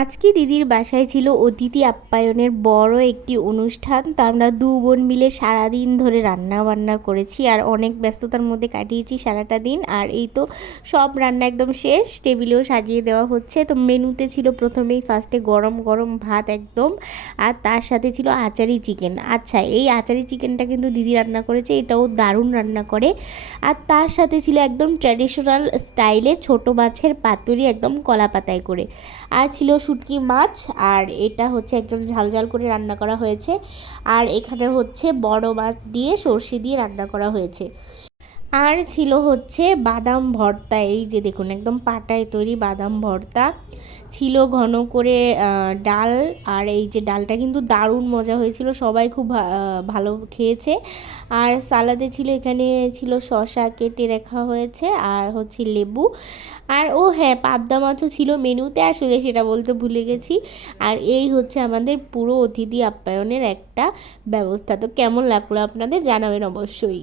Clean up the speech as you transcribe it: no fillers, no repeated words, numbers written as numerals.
আজকে দিদির বাসায় ছিল অতিথি আপ্যায়নের বড় একটি অনুষ্ঠান। তো আমরা দু বোন মিলে সারাদিন ধরে রান্না বান্না করেছি আর অনেক ব্যস্ততার মধ্যে কাটিয়েছি সারাটা দিন। আর এই তো সব রান্না একদম শেষ, টেবিলেও সাজিয়ে দেওয়া হচ্ছে। তো মেনুতে ছিল প্রথমেই ফার্স্টে গরম গরম ভাত একদম, আর তার সাথে ছিল আচারি চিকেন। আচ্ছা, এই আচারি চিকেনটা কিন্তু দিদি রান্না করেছে, এটাও দারুণ রান্না করে। আর তার সাথে ছিল একদম ট্র্যাডিশনাল স্টাইলে ছোট মাছের পাতুরি, একদম কলা পাতায় করে। আর ছিল শুটকি মাছ, আর এটা হচ্ছে একদম ঝাল ঝাল করে রান্না করা হয়েছে। আর এখানে হচ্ছে বড় মাছ দিয়ে সর্ষে দিয়ে রান্না করা হয়েছে। আর ছিল হচ্ছে বাদাম ভর্তা, এই যে দেখুন একদম পাটায় তৈরি বাদাম ভর্তা ছিল। ঘন করে ডাল, আর এই যে ডালটা কিন্তু দারুণ মজা হয়েছিল, সবাই খুব ভালো খেয়েছে। আর সালাদে ছিল, এখানে ছিল শসা কেটে রাখা হয়েছে, আর হচ্ছে লেবু। আর ও হ্যাঁ, পাবদা মাছও ছিল মেনুতে, আসলে সেটা বলতে ভুলে গেছি। আর এই হচ্ছে আমাদের পুরো অতিথি আপ্যায়নের একটা ব্যবস্থা। তো কেমন লাগলো আপনাদের জানাবেন অবশ্যই।